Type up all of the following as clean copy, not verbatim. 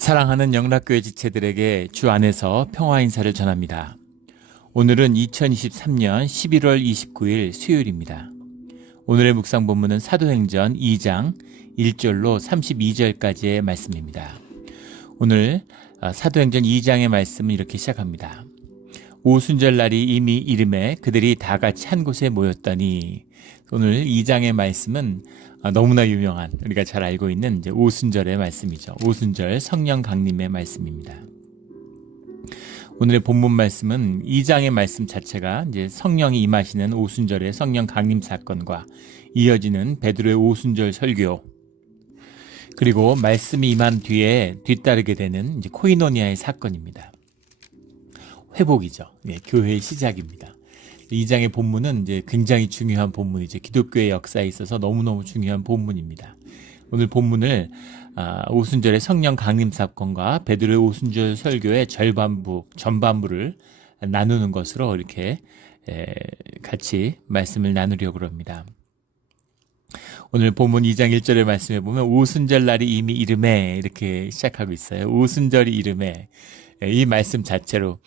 사랑하는 영락교회 지체들에게 주 안에서 평화 인사를 전합니다. 오늘은 2023년 11월 29일 수요일입니다. 오늘의 묵상 본문은 사도행전 2장 1절로 32절까지의 말씀입니다. 오늘 사도행전 2장의 말씀은 이렇게 시작합니다. 오순절 날이 이미 이름에 그들이 다 같이 한 곳에 모였더니, 오늘 2장의 말씀은 너무나 유명한, 우리가 잘 알고 있는 이제 오순절의 말씀이죠. 오순절 성령 강림의 말씀입니다. 오늘의 본문 말씀은 2장의 말씀 자체가 이제 성령이 임하시는 오순절의 성령 강림 사건과 이어지는 베드로의 오순절 설교, 그리고 말씀이 임한 뒤에 뒤따르게 되는 이제 코이노니아의 사건입니다. 회복이죠. 교회의 시작입니다. 2장의 본문은 이제 굉장히 중요한 본문이죠. 기독교의 역사에 있어서 너무너무 중요한 본문입니다. 오늘 본문을 오순절의 성령 강림 사건과 베드로의 오순절 설교의 전반부를 나누는 것으로 이렇게 같이 말씀을 나누려고 합니다. 오늘 본문 2장 1절의 말씀에 보면 오순절 날이 이미 이름에 이렇게 시작하고 있어요. 오순절이 이름에. 이 말씀 자체로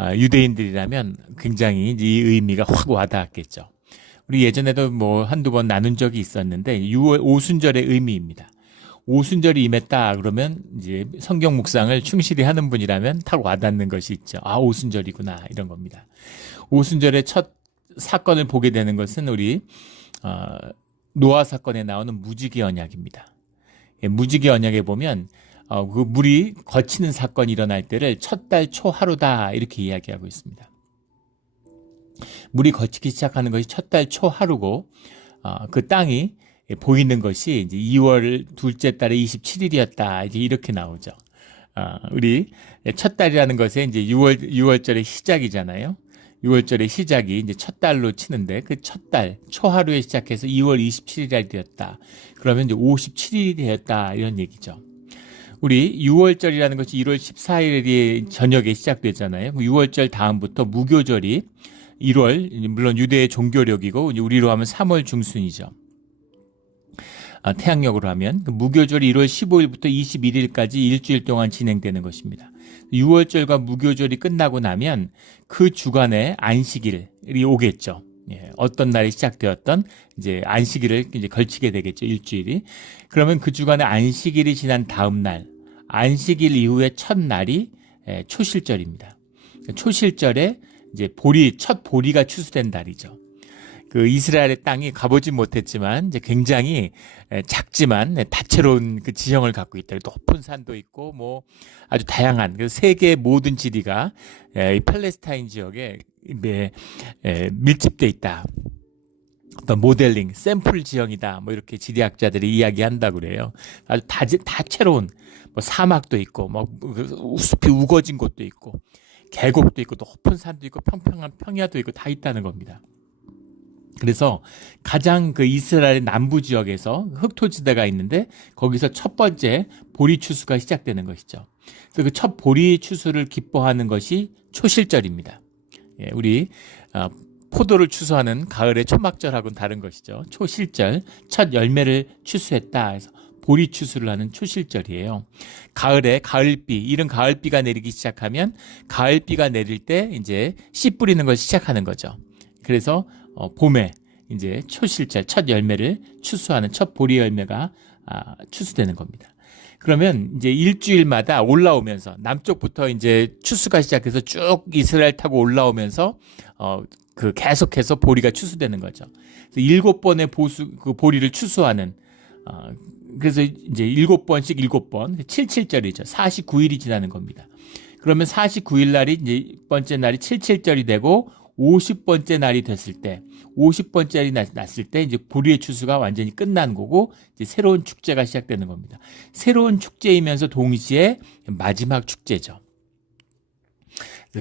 유대인들이라면 굉장히 이 의미가 확 와닿았겠죠. 우리 예전에도 한두 번 나눈 적이 있었는데 6월 오순절의 의미입니다. 오순절이 임했다 그러면 이제 성경 묵상을 충실히 하는 분이라면 탁 와닿는 것이 있죠. 오순절이구나, 이런 겁니다. 오순절의 첫 사건을 보게 되는 것은 우리 노아 사건에 나오는 무지개 언약입니다. 무지개 언약에 보면 그 물이 거치는 사건이 일어날 때를 첫 달 초하루다, 이렇게 이야기하고 있습니다. 물이 거치기 시작하는 것이 첫 달 초하루고, 그 땅이 보이는 것이 이제 2월 둘째 달에 27일이었다, 이제 이렇게 나오죠. 우리 첫 달이라는 것에 이제 6월절의 시작이잖아요. 6월절의 시작이 이제 첫 달로 치는데, 그 첫 달 초하루에 시작해서 2월 27일이 되었다. 그러면 이제 57일이 되었다, 이런 얘기죠. 우리 6월절이라는 것이 1월 14일이 저녁에 시작되잖아요. 6월절 다음부터 무교절이 1월, 물론 유대의 종교력이고 우리로 하면 3월 중순이죠. 태양력으로 하면 무교절이 1월 15일부터 21일까지 일주일 동안 진행되는 것입니다. 6월절과 무교절이 끝나고 나면 그 주간에 안식일이 오겠죠. 어떤 날이 시작되었던 이제 안식일을 이제 걸치게 되겠죠, 일주일이. 그러면 그 주간에 안식일이 지난 다음 날, 안식일 이후의 첫 날이 초실절입니다. 초실절에 이제 첫 보리가 추수된 달이죠. 그 이스라엘의 땅이 가보진 못했지만 이제 굉장히 작지만 다채로운 그 지형을 갖고 있다. 높은 산도 있고 아주 다양한 그 세계 모든 지리가 이 팔레스타인 지역에 밀집돼 있다. 어떤 모델링, 샘플 지형이다. 이렇게 지리학자들이 이야기한다고 그래요. 아주 다채로운 사막도 있고, 숲이 우거진 곳도 있고, 계곡도 있고, 높은 산도 있고, 평평한 평야도 있고, 다 있다는 겁니다. 그래서 가장 그 이스라엘 남부 지역에서 흑토지대가 있는데, 거기서 첫 번째 보리 추수가 시작되는 것이죠. 그래서 그 첫 보리 추수를 기뻐하는 것이 초실절입니다. 우리 포도를 추수하는 가을의 초막절하고는 다른 것이죠. 초실절, 첫 열매를 추수했다 해서 보리 추수를 하는 초실절이에요. 가을에 가을비, 이른 가을비가 내리기 시작하면 가을비가 내릴 때 이제 씨 뿌리는 걸 시작하는 거죠. 그래서 봄에 이제 초실절, 첫 열매를 추수하는 첫 보리 열매가 추수되는 겁니다. 그러면 이제 일주일마다 올라오면서 남쪽부터 이제 추수가 시작해서 쭉 이스라엘 타고 올라오면서 계속해서 보리가 추수되는 거죠. 그래서 7번의 그 보리를 추수하는, 그래서 이제 7번씩 7번, 77절이죠. 49일이 지나는 겁니다. 그러면 49일 날이 이제 번째 날이 77절이 되고 50번째 날이 됐을 때, 50번째 날이 났을 때 이제 보리의 추수가 완전히 끝난 거고, 이제 새로운 축제가 시작되는 겁니다. 새로운 축제이면서 동시에 마지막 축제죠.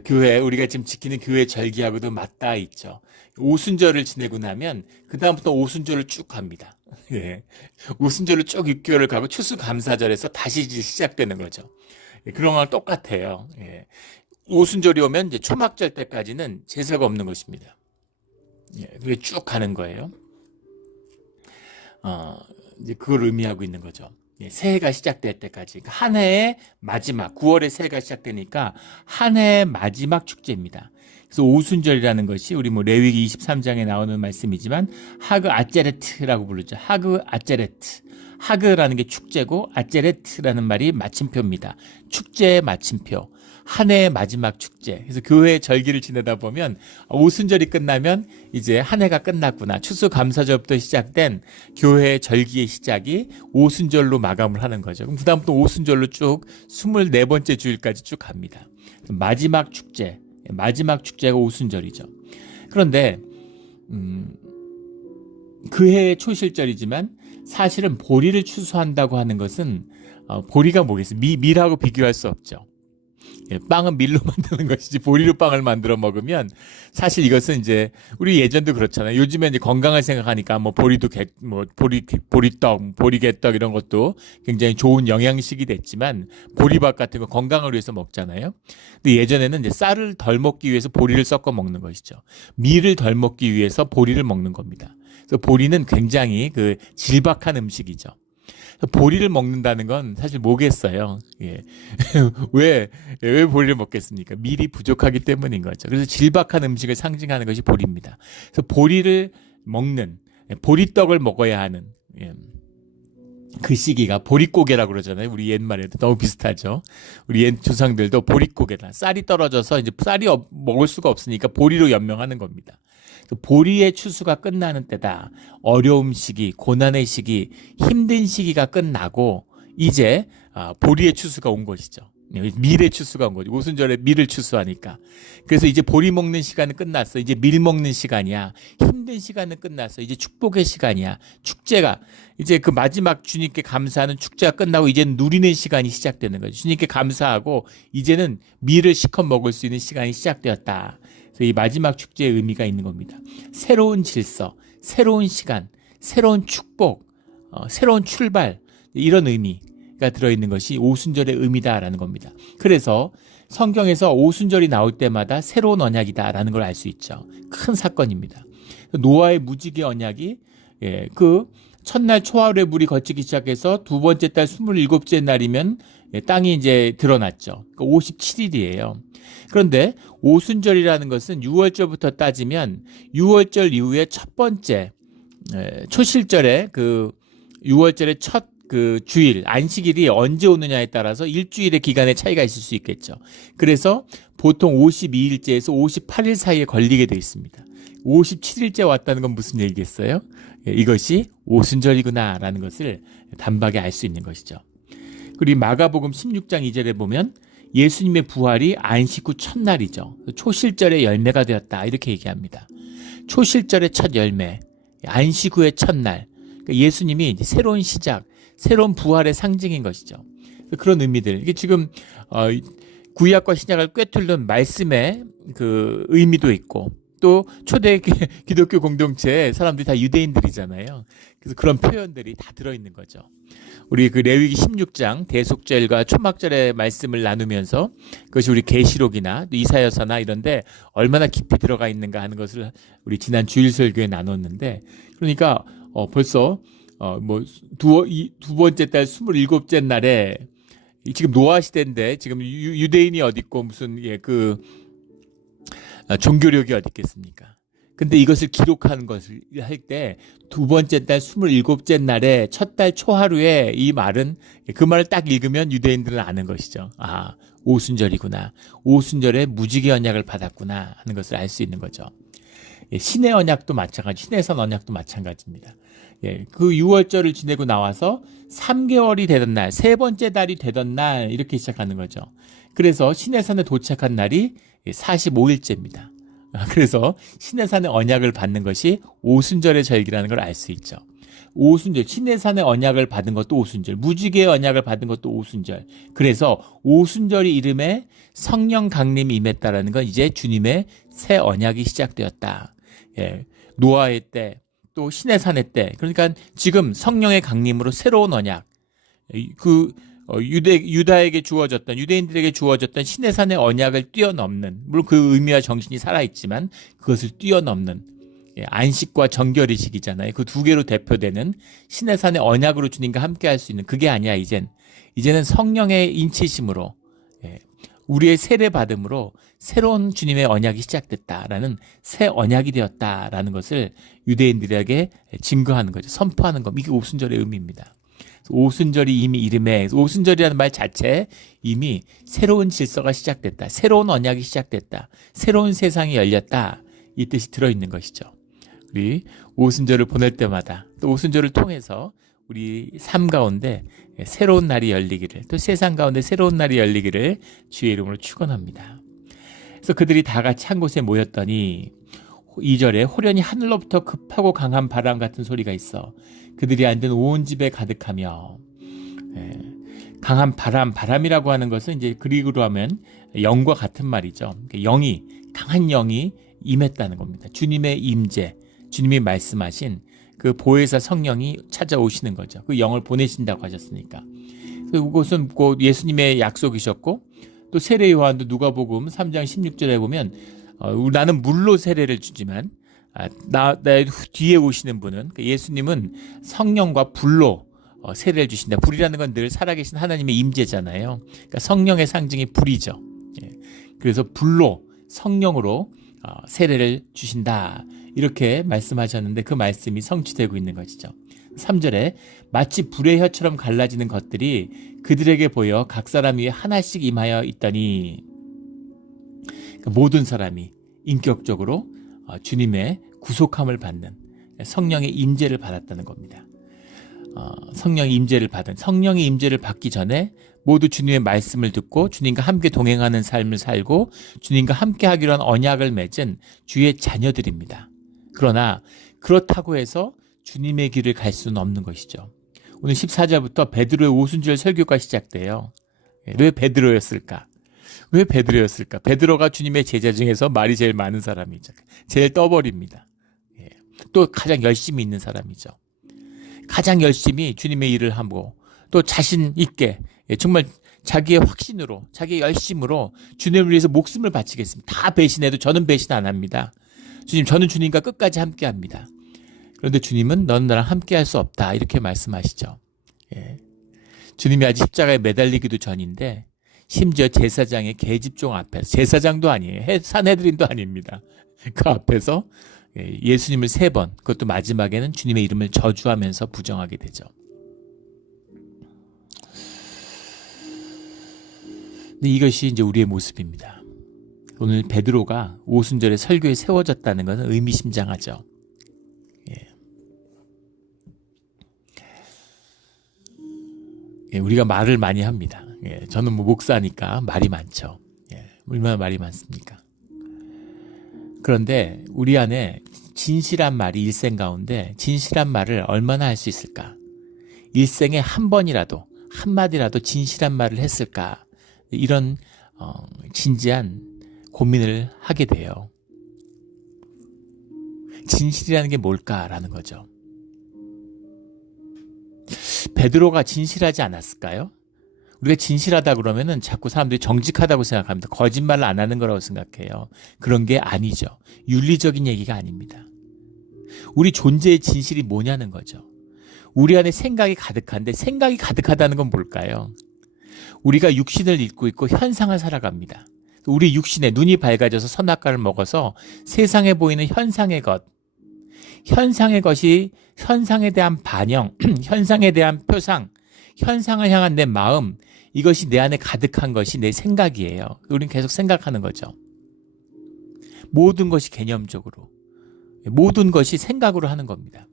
교회, 우리가 지금 지키는 교회 절기하고도 맞닿아 있죠. 오순절을 지내고 나면 그 다음부터 오순절을 쭉 갑니다. 오순절을 쭉 6개월을 가고 추수감사절에서 다시 시작되는 거죠. 그런 건 똑같아요. 오순절이 오면 이제 초막절 때까지는 제사가 없는 것입니다. 그게 쭉 가는 거예요. 이제 그걸 의미하고 있는 거죠. 새해가 시작될 때까지 한 해의 마지막 9월에 새해가 시작되니까 한 해의 마지막 축제입니다. 그래서 오순절이라는 것이 우리 레위기 23장에 나오는 말씀이지만 하그 아제레트라고 부르죠. 하그 아제레트. 하그라는 게 축제고 아제레트라는 말이 마침표입니다. 축제의 마침표. 한 해의 마지막 축제. 그래서 교회 절기를 지내다 보면 오순절이 끝나면 이제 한 해가 끝났구나. 추수감사절부터 시작된 교회의 절기의 시작이 오순절로 마감을 하는 거죠. 그럼 그다음부터 오순절로 쭉 24번째 주일까지 쭉 갑니다. 마지막 축제. 마지막 축제가 오순절이죠. 그런데 그 해의 초실절이지만 사실은 보리를 추수한다고 하는 것은 보리가 뭐겠어요? 밀하고 비교할 수 없죠. 빵은 밀로 만드는 것이지 보리로 빵을 만들어 먹으면 사실 이것은 이제 우리 예전도 그렇잖아요. 요즘에 이제 건강을 생각하니까 보리도 보리떡, 보리개떡 이런 것도 굉장히 좋은 영양식이 됐지만 보리밥 같은 거 건강을 위해서 먹잖아요. 근데 예전에는 이제 쌀을 덜 먹기 위해서 보리를 섞어 먹는 것이죠. 밀을 덜 먹기 위해서 보리를 먹는 겁니다. 그래서 보리는 굉장히 질박한 음식이죠. 보리를 먹는다는 건 사실 뭐겠어요? 예. 왜 보리를 먹겠습니까? 밀이 부족하기 때문인 거죠. 그래서 질박한 음식을 상징하는 것이 보리입니다. 그래서 보리를 먹는, 보리떡을 먹어야 하는, 그 시기가 보릿고개라고 그러잖아요. 우리 옛말에도 너무 비슷하죠. 우리 옛 조상들도 보릿고개다. 쌀이 떨어져서 이제 쌀이 먹을 수가 없으니까 보리로 연명하는 겁니다. 보리의 추수가 끝나는 때다. 어려움 시기, 고난의 시기, 힘든 시기가 끝나고 이제 보리의 추수가 온 것이죠. 밀의 추수가 온 거죠. 오순절에 밀을 추수하니까. 그래서 이제 보리 먹는 시간은 끝났어. 이제 밀 먹는 시간이야. 힘든 시간은 끝났어. 이제 축복의 시간이야. 축제가 이제 그 마지막 주님께 감사하는 축제가 끝나고 이제는 누리는 시간이 시작되는 거죠. 주님께 감사하고 이제는 밀을 실컷 먹을 수 있는 시간이 시작되었다. 그래서 이 마지막 축제의 의미가 있는 겁니다. 새로운 질서, 새로운 시간, 새로운 축복, 새로운 출발 이런 의미가 들어있는 것이 오순절의 의미다라는 겁니다. 그래서 성경에서 오순절이 나올 때마다 새로운 언약이다라는 걸 알 수 있죠. 큰 사건입니다. 노아의 무지개 언약이 그 첫날 초하루에 물이 걷히기 시작해서 두 번째 달 27째 날이면 땅이 이제 드러났죠. 그러니까 57일이에요. 그런데 오순절이라는 것은 6월절부터 따지면 6월절 이후에 첫 번째 초실절에 6월절의 첫 주일 안식일이 언제 오느냐에 따라서 일주일의 기간의 차이가 있을 수 있겠죠. 그래서 보통 52일째에서 58일 사이에 걸리게 되어 있습니다. 57일째 왔다는 건 무슨 얘기겠어요? 이것이 오순절이구나라는 것을 단박에 알 수 있는 것이죠. 그리고 마가복음 16장 2절에 보면 예수님의 부활이 안식 후 첫날이죠. 초실절의 열매가 되었다 이렇게 얘기합니다. 초실절의 첫 열매, 안식 후의 첫날. 그러니까 예수님이 새로운 시작, 새로운 부활의 상징인 것이죠. 그런 의미들. 이게 지금 구약과 신약을 꿰뚫는 말씀의 그 의미도 있고 또 초대 기독교 공동체의 사람들이 다 유대인들이잖아요. 그래서 그런 표현들이 다 들어있는 거죠. 우리 레위기 16장 대속절과 초막절의 말씀을 나누면서 그것이 우리 계시록이나 이사야서나 이런데 얼마나 깊이 들어가 있는가 하는 것을 우리 지난 주일 설교에 나눴는데 그러니까 벌써 두 번째 달 27째 날에 지금 노아 시대인데 지금 유대인이 어디 있고 무슨 종교력이 어디 있겠습니까? 근데 이것을 기록하는 것을 할 때 두 번째 달 27째 날에 첫 달 초하루에 이 말은 그 말을 딱 읽으면 유대인들은 아는 것이죠. 아, 오순절이구나. 오순절에 무지개 언약을 받았구나 하는 것을 알 수 있는 거죠. 신의 언약도 마찬가지, 신의 언약도 마찬가지입니다. 그 6월절을 지내고 나와서 3개월이 되던 날, 세 번째 달이 되던 날 이렇게 시작하는 거죠. 그래서 시내산에 도착한 날이 45일째입니다. 그래서 시내산의 언약을 받는 것이 오순절의 절기라는 걸 알 수 있죠. 오순절, 시내산의 언약을 받은 것도 오순절, 무지개의 언약을 받은 것도 오순절. 그래서 오순절이 이름에 성령 강림이 임했다라는 건 이제 주님의 새 언약이 시작되었다. 노아의 때, 또 시내산의 때, 그러니까 지금 성령의 강림으로 새로운 언약, 유다에게 주어졌던, 유대인들에게 주어졌던 시내산의 언약을 뛰어넘는, 물론 그 의미와 정신이 살아있지만 그것을 뛰어넘는 안식과 정결의식이잖아요. 그 두 개로 대표되는 시내산의 언약으로 주님과 함께 할 수 있는 그게 아니야. 이제는 성령의 인치심으로 우리의 세례 받음으로 새로운 주님의 언약이 시작됐다라는 새 언약이 되었다라는 것을 유대인들에게 증거하는 거죠. 선포하는 것. 이게 오순절의 의미입니다. 오순절이 이미 이름에 오순절이라는 말 자체에 이미 새로운 질서가 시작됐다. 새로운 언약이 시작됐다. 새로운 세상이 열렸다. 이 뜻이 들어있는 것이죠. 우리 오순절을 보낼 때마다 또 오순절을 통해서 우리 삶 가운데 새로운 날이 열리기를 또 세상 가운데 새로운 날이 열리기를 주의 이름으로 축원합니다. 그래서 그들이 다 같이 한 곳에 모였더니 2절에 호련히 하늘로부터 급하고 강한 바람 같은 소리가 있어 그들이 앉은 온 집에 가득하며 강한 바람이라고 하는 것은 이제 그리스어로 하면 영과 같은 말이죠. 강한 영이 임했다는 겁니다. 주님의 임재, 주님이 말씀하신 그 보혜사 성령이 찾아오시는 거죠. 그 영을 보내신다고 하셨으니까. 그것은 곧 예수님의 약속이셨고 또 세례 요한도 누가복음 3장 16절에 보면 나는 물로 세례를 주지만 나의 뒤에 오시는 분은 예수님은 성령과 불로 세례를 주신다. 불이라는 건 늘 살아계신 하나님의 임재잖아요. 그러니까 성령의 상징이 불이죠. 그래서 불로 성령으로 세례를 주신다. 이렇게 말씀하셨는데 그 말씀이 성취되고 있는 것이죠. 3절에 마치 불의 혀처럼 갈라지는 것들이 그들에게 보여 각 사람 위에 하나씩 임하여 있더니 모든 사람이 인격적으로 주님의 구속함을 받는 성령의 임재를 받았다는 겁니다. 성령의 임재를 받기 전에 모두 주님의 말씀을 듣고 주님과 함께 동행하는 삶을 살고 주님과 함께 하기로 한 언약을 맺은 주의 자녀들입니다. 그러나 그렇다고 해서 주님의 길을 갈 수는 없는 것이죠. 오늘 14절부터 베드로의 오순절 설교가 시작돼요. 왜 베드로였을까? 베드로가 주님의 제자 중에서 말이 제일 많은 사람이죠. 제일 떠버립니다. 또 가장 열심히 있는 사람이죠. 가장 열심히 주님의 일을 하고 또 자신 있게 정말 자기의 확신으로 자기의 열심으로 주님을 위해서 목숨을 바치겠습니다. 다 배신해도 저는 배신 안 합니다. 주님, 저는 주님과 끝까지 함께 합니다. 그런데 주님은 너는 나랑 함께 할 수 없다 이렇게 말씀하시죠. 주님이 아직 십자가에 매달리기도 전인데 심지어 제사장의 계집종 앞에서, 제사장도 아니에요. 산헤드린도 아닙니다. 그 앞에서 예수님을 3번, 그것도 마지막에는 주님의 이름을 저주하면서 부정하게 되죠. 근데 이것이 이제 우리의 모습입니다. 오늘 베드로가 오순절에 설교에 세워졌다는 것은 의미심장하죠. 우리가 말을 많이 합니다. 저는 목사니까 말이 많죠. 얼마나 말이 많습니까? 그런데 우리 안에 진실한 말이 일생 가운데 진실한 말을 얼마나 할 수 있을까? 일생에 한 번이라도 한마디라도 진실한 말을 했을까? 이런 진지한 고민을 하게 돼요. 진실이라는 게 뭘까라는 거죠. 베드로가 진실하지 않았을까요? 우리가 진실하다 그러면은 자꾸 사람들이 정직하다고 생각합니다. 거짓말을 안 하는 거라고 생각해요. 그런 게 아니죠. 윤리적인 얘기가 아닙니다. 우리 존재의 진실이 뭐냐는 거죠. 우리 안에 생각이 가득한데 생각이 가득하다는 건 뭘까요? 우리가 육신을 입고 있고 현상을 살아갑니다. 우리 육신에 눈이 밝아져서 선악과를 먹어서 세상에 보이는 현상의 것이 현상에 대한 반영, 현상에 대한 표상, 현상을 향한 내 마음, 이것이 내 안에 가득한 것이 내 생각이에요. 우리는 계속 생각하는 거죠. 모든 것이 개념적으로, 모든 것이 생각으로 하는 겁니다.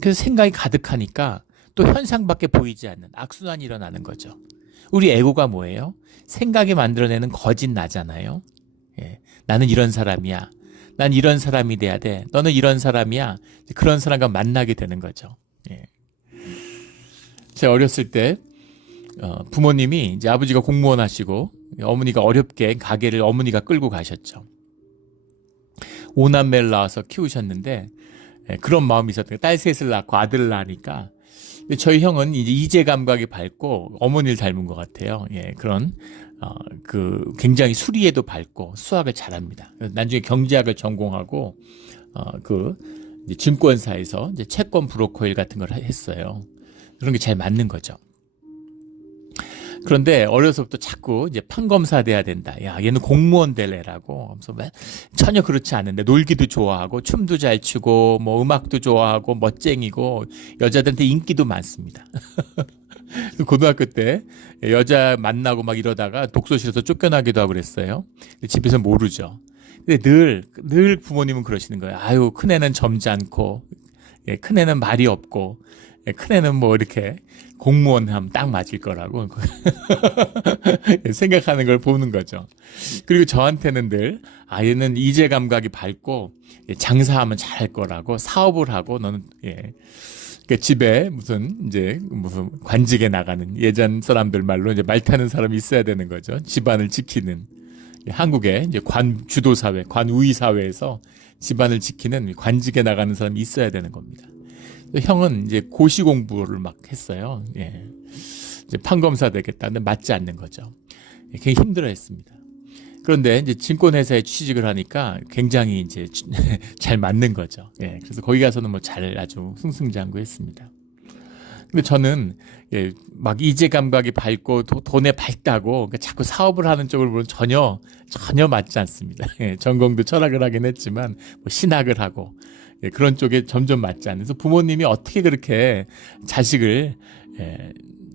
그래서 생각이 가득하니까 또 현상밖에 보이지 않는 악순환이 일어나는 거죠. 우리 에고가 뭐예요? 생각이 만들어내는 거짓 나잖아요. 나는 이런 사람이야. 난 이런 사람이 돼야 돼. 너는 이런 사람이야. 그런 사람과 만나게 되는 거죠. 제가 어렸을 때 부모님이 이제 아버지가 공무원 하시고 어머니가 어렵게 가게를 어머니가 끌고 가셨죠. 5남매를 낳아서 키우셨는데 그런 마음이 있었던 거예요. 딸 셋을 낳고 아들을 낳으니까 근데 저희 형은 이제 이제 감각이 밝고 어머니를 닮은 것 같아요. 예, 그런 굉장히 수리에도 밝고 수학을 잘합니다. 나중에 경제학을 전공하고 이제 증권사에서 이제 채권 브로커 일 같은 걸 했어요. 그런 게 잘 맞는 거죠. 그런데 어려서부터 자꾸 이제 판검사 돼야 된다. 야, 얘는 공무원 될래라고. 그래서 전혀 그렇지 않은데 놀기도 좋아하고 춤도 잘 추고 뭐 음악도 좋아하고 멋쟁이고 여자들한테 인기도 많습니다. 고등학교 때 여자 만나고 막 이러다가 독서실에서 쫓겨나기도 하고 그랬어요. 집에서 모르죠. 근데 늘 부모님은 그러시는 거예요. 아유, 큰애는 점잖고, 예, 큰애는 말이 없고, 예, 큰애는 뭐 이렇게 공무원 하면 딱 맞을 거라고 생각하는 걸 보는 거죠. 그리고 저한테는 늘 얘는 이제 감각이 밝고 장사하면 잘할 거라고 사업을 하고 너는 그러니까 집에 무슨 관직에 나가는 예전 사람들 말로 이제 말 타는 사람이 있어야 되는 거죠. 집안을 지키는 한국의 이제 주도 사회, 관우위 사회에서 집안을 지키는 관직에 나가는 사람이 있어야 되는 겁니다. 형은 이제 고시 공부를 막 했어요. 예. 이제 판검사 되겠다. 근데 맞지 않는 거죠. 굉장히 힘들어했습니다. 그런데 이제 증권회사에 취직을 하니까 굉장히 이제 잘 맞는 거죠. 예. 그래서 거기 가서는 뭐 잘 아주 승승장구했습니다. 근데 저는 막 이제 감각이 밝고 돈에 밝다고 그러니까 자꾸 사업을 하는 쪽을 보면 전혀 맞지 않습니다. 예. 전공도 철학을 하긴 했지만 뭐 신학을 하고 그런 쪽에 점점 맞지 않는. 그래서 부모님이 어떻게 그렇게 자식을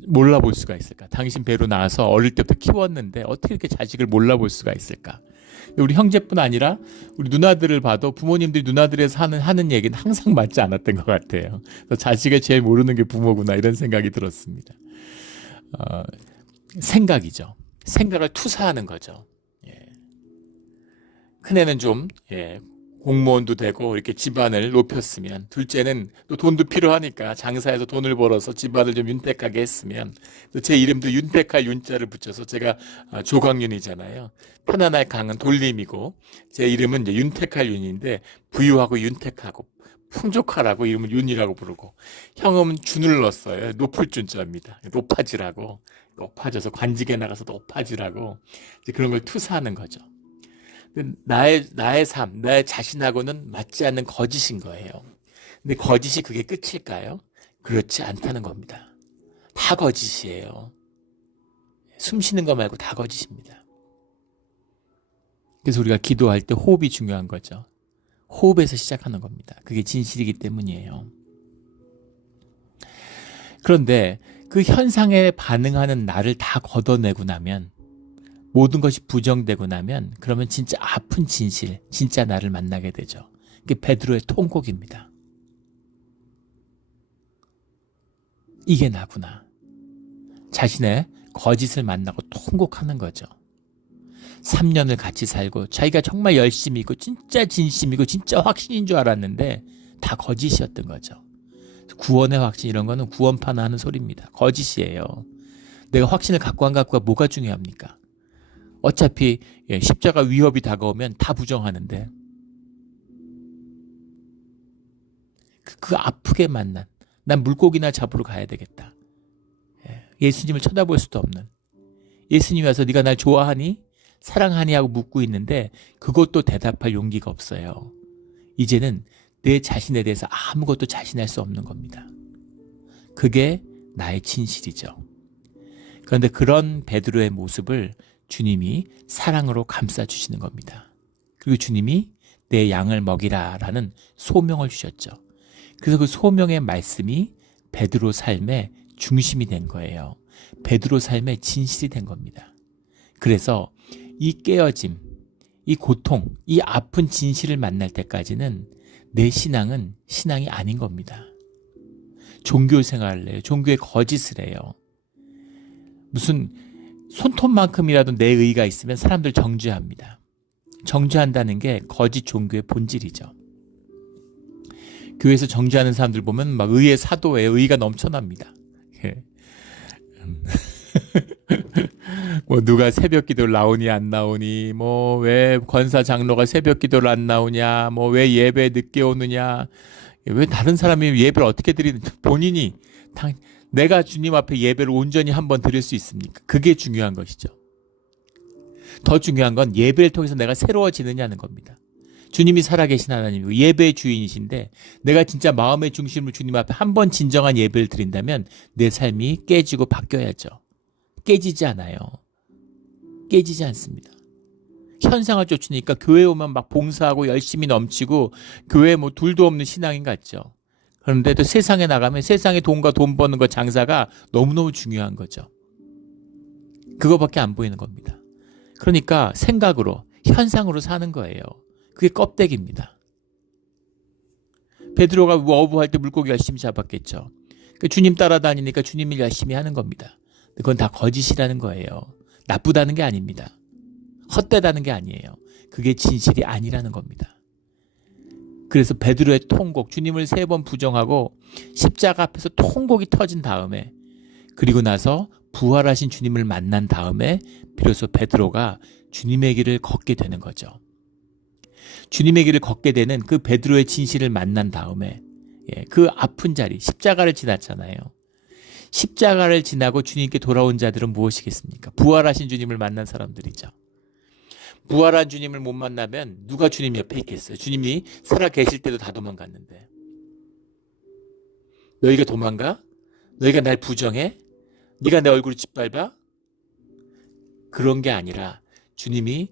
몰라볼 수가 있을까? 당신 배로 나와서 어릴 때부터 키웠는데 어떻게 이렇게 자식을 몰라볼 수가 있을까? 우리 형제뿐 아니라 우리 누나들을 봐도 부모님들이 누나들에서 하는 얘기는 항상 맞지 않았던 것 같아요. 그래서 자식을 제일 모르는 게 부모구나 이런 생각이 들었습니다. 생각이죠. 생각을 투사하는 거죠. 큰애는 좀 공무원도 되고 이렇게 집안을 높였으면, 둘째는 또 돈도 필요하니까 장사해서 돈을 벌어서 집안을 좀 윤택하게 했으면, 또 제 이름도 윤택할 윤자를 붙여서 제가 조광윤이잖아요. 편안할 강은 돌림이고 제 이름은 이제 윤택할 윤인데 부유하고 윤택하고 풍족하라고 이름을 윤이라고 부르고, 형은 준을 넣었어요. 높을 준자입니다. 높아지라고, 높아져서 관직에 나가서 높아지라고 이제 그런 걸 투사하는 거죠. 나의 삶, 나의 자신하고는 맞지 않는 거짓인 거예요. 근데 거짓이 그게 끝일까요? 그렇지 않다는 겁니다. 다 거짓이에요. 숨 쉬는 거 말고 다 거짓입니다. 그래서 우리가 기도할 때 호흡이 중요한 거죠. 호흡에서 시작하는 겁니다. 그게 진실이기 때문이에요. 그런데 그 현상에 반응하는 나를 다 걷어내고 나면, 모든 것이 부정되고 나면, 그러면 진짜 아픈 진실, 진짜 나를 만나게 되죠. 그게 베드로의 통곡입니다. 이게 나구나. 자신의 거짓을 만나고 통곡하는 거죠. 3년을 같이 살고 자기가 정말 열심이고 진짜 진심이고 진짜 확신인 줄 알았는데 다 거짓이었던 거죠. 구원의 확신, 이런 거는 구원파나 하는 소리입니다. 거짓이에요. 내가 확신을 갖고 안 갖고가 뭐가 중요합니까? 어차피 십자가 위협이 다가오면 다 부정하는데, 그 아프게 만난, 난 물고기나 잡으러 가야 되겠다. 예수님을 쳐다볼 수도 없는, 예수님이 와서 네가 날 좋아하니? 사랑하니? 하고 묻고 있는데 그것도 대답할 용기가 없어요. 이제는 내 자신에 대해서 아무것도 자신할 수 없는 겁니다. 그게 나의 진실이죠. 그런데 그런 베드로의 모습을 주님이 사랑으로 감싸주시는 겁니다. 그리고 주님이 내 양을 먹이라 라는 소명을 주셨죠. 그래서 그 소명의 말씀이 베드로 삶의 중심이 된 거예요. 베드로 삶의 진실이 된 겁니다. 그래서 이 깨어짐, 이 고통, 이 아픈 진실을 만날 때까지는 내 신앙은 신앙이 아닌 겁니다. 종교 생활을 해요. 종교의 거짓을 해요. 무슨 손톱만큼이라도 내 의가 있으면 사람들 정죄합니다. 정죄한다는 게 거짓 종교의 본질이죠. 교회에서 정죄하는 사람들 보면 막 의의 사도에 의가 넘쳐납니다. 뭐 누가 새벽 기도를 나오니 안 나오니, 뭐 왜 권사 장로가 새벽 기도를 안 나오냐, 뭐 왜 예배 늦게 오느냐, 왜 다른 사람이 예배를 어떻게 드리는, 본인이 내가 주님 앞에 예배를 온전히 한번 드릴 수 있습니까? 그게 중요한 것이죠. 더 중요한 건 예배를 통해서 내가 새로워지느냐는 겁니다. 주님이 살아계신 하나님이고 예배의 주인이신데 내가 진짜 마음의 중심으로 주님 앞에 한 번 진정한 예배를 드린다면 내 삶이 깨지고 바뀌어야죠. 깨지지 않아요. 깨지지 않습니다. 현상을 쫓으니까 교회 오면 막 봉사하고 열심히 넘치고 교회에 뭐 둘도 없는 신앙인 같죠. 그런데 또 세상에 나가면 세상에 돈과 돈 버는 거 장사가 너무너무 중요한 거죠. 그거밖에 안 보이는 겁니다. 그러니까 생각으로 현상으로 사는 거예요. 그게 껍데기입니다. 베드로가 어부할 때 물고기 열심히 잡았겠죠. 주님 따라다니니까 주님 일 열심히 하는 겁니다. 그건 다 거짓이라는 거예요. 나쁘다는 게 아닙니다. 헛되다는 게 아니에요. 그게 진실이 아니라는 겁니다. 그래서 베드로의 통곡, 주님을 3번 부정하고 십자가 앞에서 통곡이 터진 다음에 그리고 나서 부활하신 주님을 만난 다음에 비로소 베드로가 주님의 길을 걷게 되는 거죠. 주님의 길을 걷게 되는 그 베드로의 진실을 만난 다음에 그 아픈 자리, 십자가를 지났잖아요. 십자가를 지나고 주님께 돌아온 자들은 무엇이겠습니까? 부활하신 주님을 만난 사람들이죠. 부활한 주님을 못 만나면 누가 주님 옆에 있겠어요? 주님이 살아 계실 때도 다 도망갔는데. 너희가 도망가? 너희가 날 부정해? 네가 내 얼굴을 짓밟아? 그런 게 아니라 주님이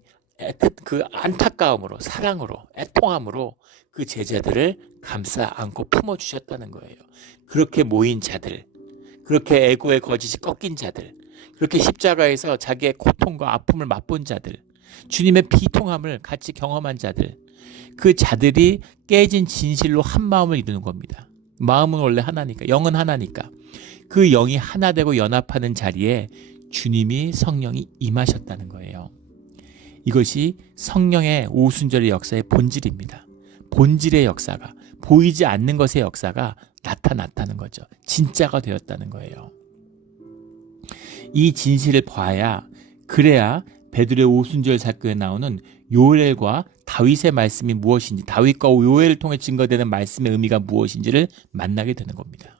그 안타까움으로 사랑으로 애통함으로 그 제자들을 감싸 안고 품어주셨다는 거예요. 그렇게 모인 자들, 그렇게 에고의 거짓이 꺾인 자들, 그렇게 십자가에서 자기의 고통과 아픔을 맛본 자들, 주님의 비통함을 같이 경험한 자들, 그 자들이 깨진 진실로 한 마음을 이루는 겁니다. 마음은 원래 하나니까, 영은 하나니까 그 영이 하나 되고 연합하는 자리에 주님이 성령이 임하셨다는 거예요. 이것이 성령의 오순절의 역사의 본질입니다. 본질의 역사가, 보이지 않는 것의 역사가 나타났다는 거죠. 진짜가 되었다는 거예요. 이 진실을 봐야, 그래야 베드로의 오순절 사건에 나오는 요엘과 다윗의 말씀이 무엇인지, 다윗과 요엘을 통해 증거되는 말씀의 의미가 무엇인지를 만나게 되는 겁니다.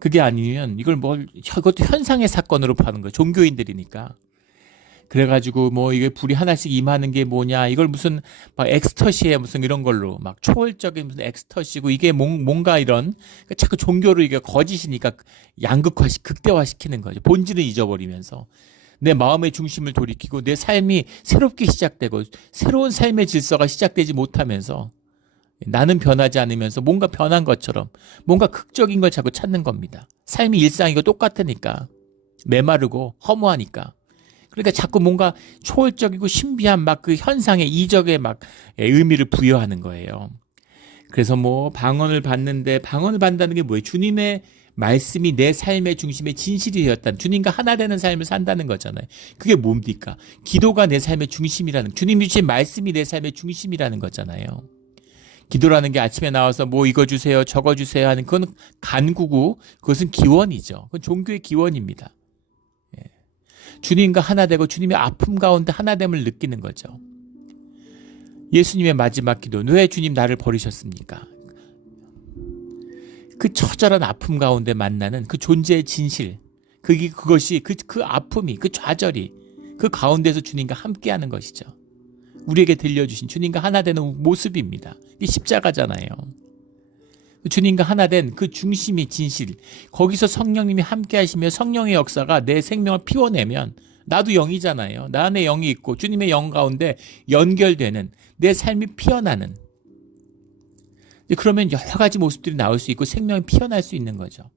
그게 아니면 이것도 현상의 사건으로 파는 거예요. 종교인들이니까. 그래가지고 이게 불이 하나씩 임하는 게 뭐냐, 이걸 무슨 막 엑스터시에 무슨 이런 걸로 막 초월적인 무슨 엑스터시고 이게 뭔가 이런, 자꾸 종교를 이게 거짓이니까 극대화시키는 거죠. 본질을 잊어버리면서 내 마음의 중심을 돌이키고 내 삶이 새롭게 시작되고 새로운 삶의 질서가 시작되지 못하면서 나는 변하지 않으면서 뭔가 변한 것처럼 뭔가 극적인 걸 자꾸 찾는 겁니다. 삶이 일상이고 똑같으니까, 메마르고 허무하니까. 그러니까 자꾸 뭔가 초월적이고 신비한 막 그 현상에 이적의 막 의미를 부여하는 거예요. 그래서 방언을 받는데, 방언을 받는다는 게 뭐예요? 주님의 말씀이 내 삶의 중심의 진실이 되었다는, 주님과 하나 되는 삶을 산다는 거잖아요. 그게 뭡니까? 기도가 내 삶의 중심이라는, 주님이 주신 말씀이 내 삶의 중심이라는 거잖아요. 기도라는 게 아침에 나와서 이거 주세요, 저거 주세요 하는, 그건 간구고 그것은 기원이죠. 그건 종교의 기원입니다. 주님과 하나 되고 주님의 아픔 가운데 하나됨을 느끼는 거죠. 예수님의 마지막 기도, 왜 주님 나를 버리셨습니까? 그 처절한 아픔 가운데 만나는 그 존재의 진실, 그것이 그 아픔이, 그 좌절이 그 가운데서 주님과 함께하는 것이죠. 우리에게 들려주신 주님과 하나 되는 모습입니다. 이 십자가잖아요. 주님과 하나 된 그 중심이 진실, 거기서 성령님이 함께 하시며 성령의 역사가 내 생명을 피워내면, 나도 영이잖아요. 나 안에 영이 있고 주님의 영 가운데 연결되는 내 삶이 피어나는, 그러면 여러 가지 모습들이 나올 수 있고 생명이 피어날 수 있는 거죠.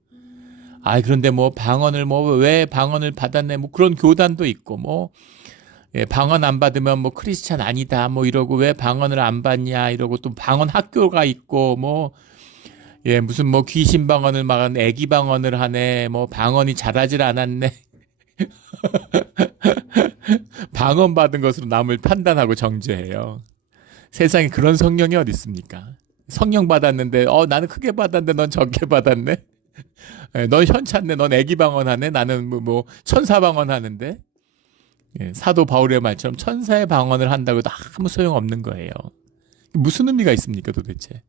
그런데 방언을 왜 방언을 받았네, 그런 교단도 있고, 방언 안 받으면 크리스찬 아니다 이러고, 왜 방언을 안 받냐 이러고, 또 방언 학교가 있고 무슨 귀신 방언을 막 애기 방언을 하네, 방언이 잘하질 않았네. 방언 받은 것으로 남을 판단하고 정죄해요. 세상에 그런 성령이 어디 있습니까? 성령 받았는데 나는 크게 받았는데 넌 적게 받았네. 넌 현찮네, 넌 애기 방언 하네, 나는 천사 방언 하는데. 사도 바울의 말처럼 천사의 방언을 한다고 해도 아무 소용없는 거예요. 무슨 의미가 있습니까 도대체?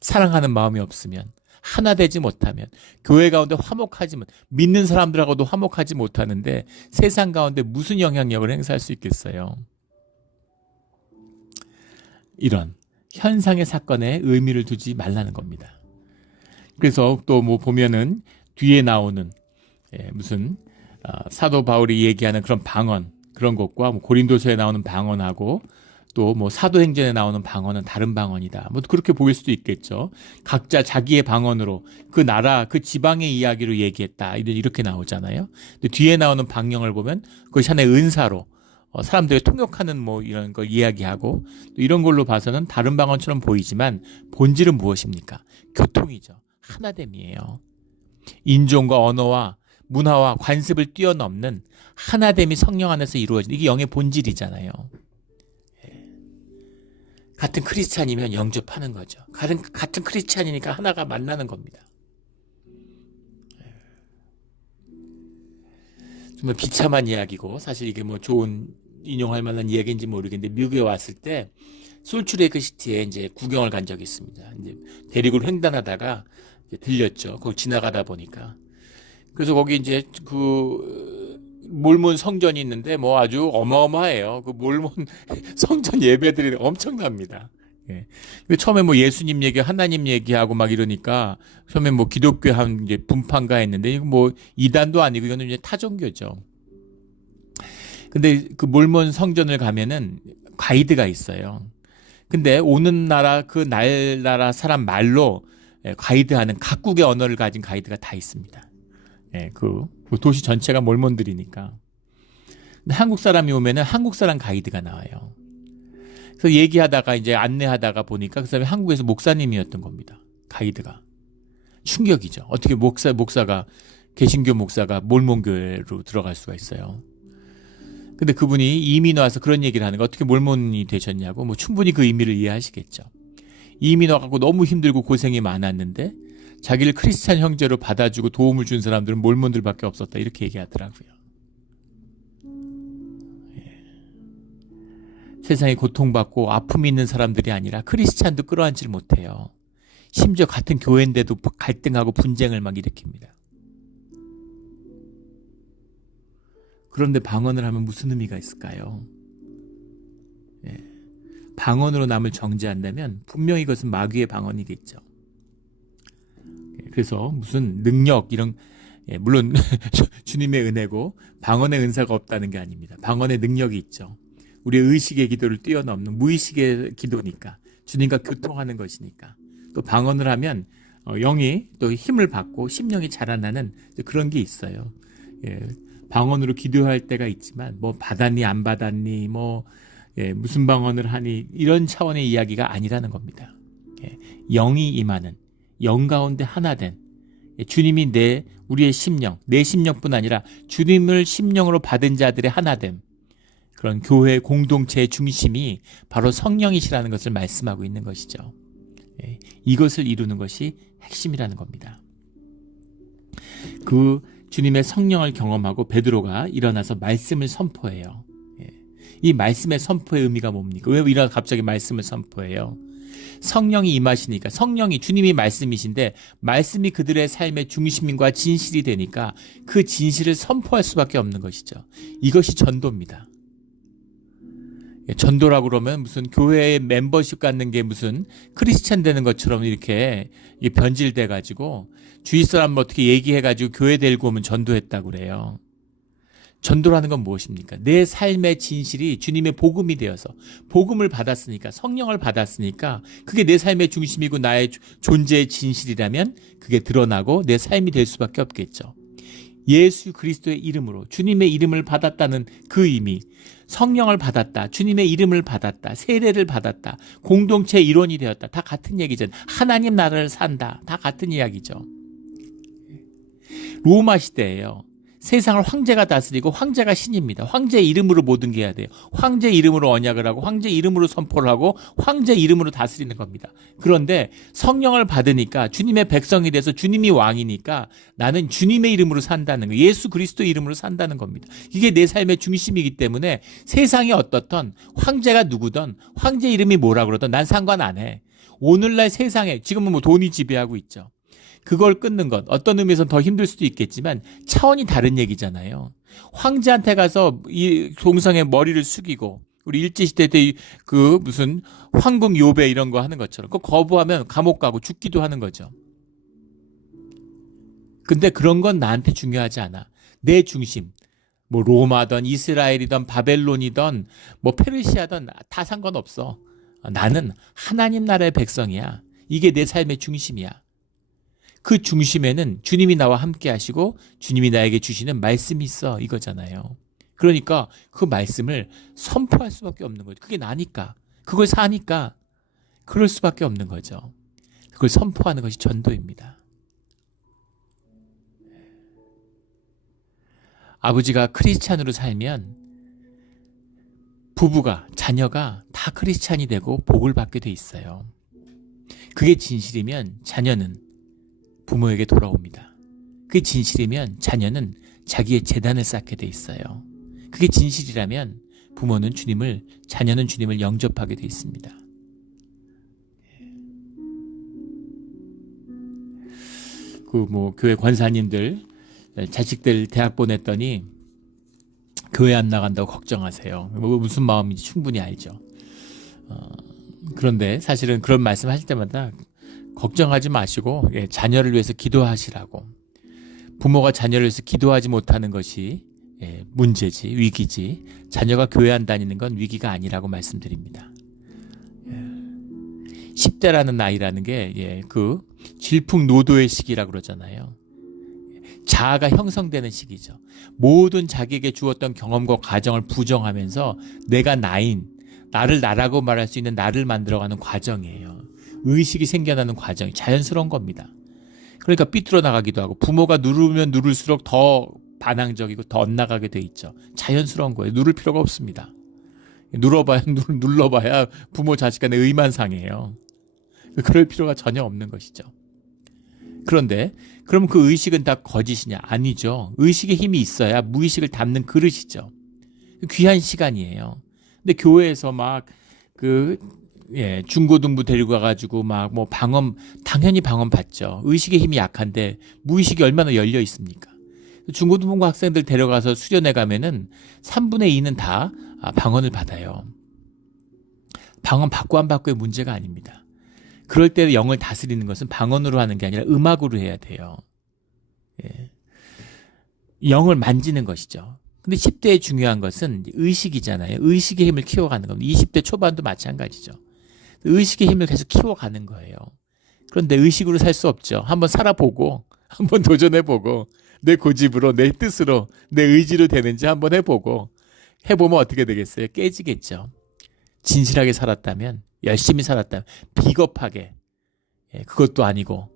사랑하는 마음이 없으면, 하나 되지 못하면, 교회 가운데 화목하지 못, 믿는 사람들하고도 화목하지 못하는데 세상 가운데 무슨 영향력을 행사할 수 있겠어요? 이런 현상의 사건에 의미를 두지 말라는 겁니다. 그래서 또 뭐 보면은 뒤에 나오는 무슨 사도 바울이 얘기하는 그런 방언, 그런 것과 뭐 고린도서에 나오는 방언하고 또 뭐 사도행전에 나오는 방언은 다른 방언이다. 뭐 그렇게 보일 수도 있겠죠. 각자 자기의 방언으로 그 나라, 그 지방의 이야기로 얘기했다. 이렇게 나오잖아요. 근데 뒤에 나오는 방언을 보면 그것이 하나의 은사로 사람들이 통역하는 뭐 이런 걸 이야기하고 또 이런 걸로 봐서는 다른 방언처럼 보이지만 본질은 무엇입니까? 교통이죠. 하나됨이에요. 인종과 언어와 문화와 관습을 뛰어넘는 하나됨이 성령 안에서 이루어진, 이게 영의 본질이잖아요. 같은 크리스찬이면 영접하는 거죠. 같은 크리스찬이니까 하나가 만나는 겁니다. 정말 비참한 이야기고 사실 이게 뭐 좋은 인용할 만한 이야기인지 모르겠는데 미국에 왔을 때 솔트레이크 시티에 이제 구경을 간 적이 있습니다. 이제 대륙을 횡단하다가 이제 들렸죠. 거기 지나가다 보니까. 그래서 거기 이제 그 몰몬 성전이 있는데 뭐 아주 어마어마해요. 그 몰몬 성전 예배들이 엄청납니다. 예. 근데 처음에 뭐 예수님 얘기, 하나님 얘기하고 막 이러니까 처음에 뭐 기독교 한 이제 분파인가 했는데 이거 뭐 이단도 아니고 이거는 이제 타종교죠. 근데 그 몰몬 성전을 가면은 가이드가 있어요. 근데 오는 나라 그 나라 사람 말로 가이드하는 각국의 언어를 가진 가이드가 다 있습니다. 예, 그 도시 전체가 몰몬들이니까. 근데 한국 사람이 오면은 한국 사람 가이드가 나와요. 그래서 얘기하다가 이제 안내하다가 보니까 그 사람이 한국에서 목사님이었던 겁니다. 가이드가. 충격이죠. 어떻게 목사가 개신교 목사가 몰몬교회로 들어갈 수가 있어요. 근데 그분이 이민 와서 그런 얘기를 하는 거, 어떻게 몰몬이 되셨냐고. 뭐 충분히 그 의미를 이해하시겠죠. 이민 와갖고 너무 힘들고 고생이 많았는데 자기를 크리스찬 형제로 받아주고 도움을 준 사람들은 몰몬들밖에 없었다. 이렇게 얘기하더라고요. 예. 세상에 고통받고 아픔이 있는 사람들이 아니라 크리스찬도 끌어안지를 못해요. 심지어 같은 교회인데도 갈등하고 분쟁을 막 일으킵니다. 그런데 방언을 하면 무슨 의미가 있을까요? 예. 방언으로 남을 정죄한다면 분명히 이것은 마귀의 방언이겠죠. 그래서 무슨 능력 이런, 물론 주님의 은혜고 방언의 은사가 없다는 게 아닙니다. 방언의 능력이 있죠. 우리의 의식의 기도를 뛰어넘는 무의식의 기도니까, 주님과 교통하는 것이니까. 또 방언을 하면 영이 또 힘을 받고 심령이 자라나는 그런 게 있어요. 예, 방언으로 기도할 때가 있지만 뭐 받았니 안 받았니 뭐 무슨 방언을 하니 이런 차원의 이야기가 아니라는 겁니다. 영이 임하는, 영 가운데 하나 된 주님이 우리의 심령, 내 심령뿐 아니라 주님을 심령으로 받은 자들의 하나됨, 그런 교회 공동체의 중심이 바로 성령이시라는 것을 말씀하고 있는 것이죠. 이것을 이루는 것이 핵심이라는 겁니다. 그 주님의 성령을 경험하고 베드로가 일어나서 말씀을 선포해요. 이 말씀의 선포의 의미가 뭡니까? 왜 일어나 갑자기 말씀을 선포해요? 성령이 임하시니까, 성령이 주님이 말씀이신데 말씀이 그들의 삶의 중심과 진실이 되니까 그 진실을 선포할 수밖에 없는 것이죠. 이것이 전도입니다. 전도라고 그러면 무슨 교회에 멤버십 갖는 게 무슨 크리스찬 되는 것처럼 이렇게 변질돼 가지고 주위 사람 어떻게 얘기해 가지고 교회 데리고 오면 전도했다고 그래요. 전도라는 건 무엇입니까? 내 삶의 진실이 주님의 복음이 되어서, 복음을 받았으니까, 성령을 받았으니까 그게 내 삶의 중심이고 나의 존재의 진실이라면 그게 드러나고 내 삶이 될 수밖에 없겠죠. 예수 그리스도의 이름으로 주님의 이름을 받았다는 그 의미, 성령을 받았다, 주님의 이름을 받았다, 세례를 받았다, 공동체의 일원이 되었다, 다 같은 얘기죠. 하나님 나라를 산다, 다 같은 이야기죠. 로마 시대예요. 세상을 황제가 다스리고 황제가 신입니다. 황제 이름으로 모든 게 해야 돼요. 황제 이름으로 언약을 하고 황제 이름으로 선포를 하고 황제 이름으로 다스리는 겁니다. 그런데 성령을 받으니까 주님의 백성이 돼서 주님이 왕이니까 나는 주님의 이름으로 산다는 거예요. 예수 그리스도 이름으로 산다는 겁니다. 이게 내 삶의 중심이기 때문에 세상이 어떻든 황제가 누구든 황제 이름이 뭐라 그러든 난 상관 안 해. 오늘날 세상에 지금은 뭐 돈이 지배하고 있죠. 그걸 끊는 것, 어떤 의미에서는 더 힘들 수도 있겠지만 차원이 다른 얘기잖아요. 황제한테 가서 이 동성의 머리를 숙이고, 우리 일제시대 때 그 무슨 황궁 요배 이런 거 하는 것처럼 그거 거부하면 감옥 가고 죽기도 하는 거죠. 근데 그런 건 나한테 중요하지 않아. 내 중심, 뭐 로마든 이스라엘이든 바벨론이든 뭐 페르시아든 다 상관없어. 나는 하나님 나라의 백성이야. 이게 내 삶의 중심이야. 그 중심에는 주님이 나와 함께 하시고 주님이 나에게 주시는 말씀이 있어, 이거잖아요. 그러니까 그 말씀을 선포할 수밖에 없는 거죠. 그게 나니까, 그걸 사니까 그럴 수밖에 없는 거죠. 그걸 선포하는 것이 전도입니다. 아버지가 크리스찬으로 살면 부부가, 자녀가 다 크리스찬이 되고 복을 받게 돼 있어요. 그게 진실이면 자녀는 부모에게 돌아옵니다. 그게 진실이면 자녀는 자기의 재단을 쌓게 돼 있어요. 그게 진실이라면 부모는 주님을, 자녀는 주님을 영접하게 돼 있습니다. 그 뭐 교회 권사님들 자식들 대학 보냈더니 교회 안 나간다고 걱정하세요. 뭐 무슨 마음인지 충분히 알죠. 그런데 사실은 그런 말씀 하실 때마다 걱정하지 마시고 자녀를 위해서 기도하시라고. 부모가 자녀를 위해서 기도하지 못하는 것이 문제지, 위기지. 자녀가 교회 안 다니는 건 위기가 아니라고 말씀드립니다. 10대라는 나이라는 게 그 질풍노도의 시기라고 그러잖아요. 자아가 형성되는 시기죠. 모든 자기에게 주었던 경험과 과정을 부정하면서 내가 나를 나라고 말할 수 있는 나를 만들어가는 과정이에요. 의식이 생겨나는 과정이 자연스러운 겁니다. 그러니까 삐뚤어 나가기도 하고, 부모가 누르면 누를수록 더 반항적이고 더 엇나가게 돼 있죠. 자연스러운 거예요. 누를 필요가 없습니다. 눌러봐야 부모 자식 간의 의만 상해요. 그럴 필요가 전혀 없는 것이죠. 그런데 그럼 그 의식은 다 거짓이냐? 아니죠. 의식의 힘이 있어야 무의식을 담는 그릇이죠. 귀한 시간이에요. 근데 교회에서 중고등부 데리고 가가지고 뭐 당연히 방언 받죠. 의식의 힘이 약한데 무의식이 얼마나 열려 있습니까? 중고등부 학생들 데려가서 수련회 가면은 3분의 2는 다 방언을 받아요. 방언 받고 안 받고의 문제가 아닙니다. 그럴 때 영을 다스리는 것은 방언으로 하는 게 아니라 음악으로 해야 돼요. 영을 만지는 것이죠. 근데 10대에 중요한 것은 의식이잖아요. 의식의 힘을 키워가는 겁니다. 20대 초반도 마찬가지죠. 의식의 힘을 계속 키워가는 거예요. 그런데 의식으로 살 수 없죠. 한번 살아보고, 한번 도전해보고, 내 고집으로, 내 뜻으로, 내 의지로 되는지 한번 해보고, 해보면 어떻게 되겠어요? 깨지겠죠. 진실하게 살았다면, 열심히 살았다면, 비겁하게, 그것도 아니고,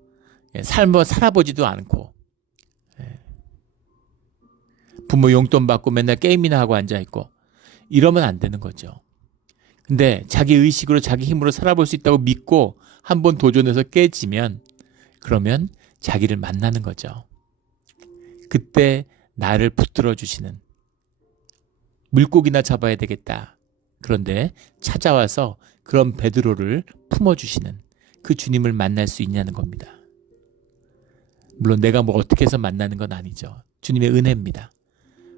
삶을 살아보지도 않고, 부모 용돈 받고 맨날 게임이나 하고 앉아있고, 이러면 안 되는 거죠. 근데 자기 의식으로, 자기 힘으로 살아볼 수 있다고 믿고 한번 도전해서 깨지면, 그러면 자기를 만나는 거죠. 그때 나를 붙들어 주시는, 물고기나 잡아야 되겠다. 그런데 찾아와서 그런 베드로를 품어주시는 그 주님을 만날 수 있냐는 겁니다. 물론 내가 뭐 어떻게 해서 만나는 건 아니죠. 주님의 은혜입니다.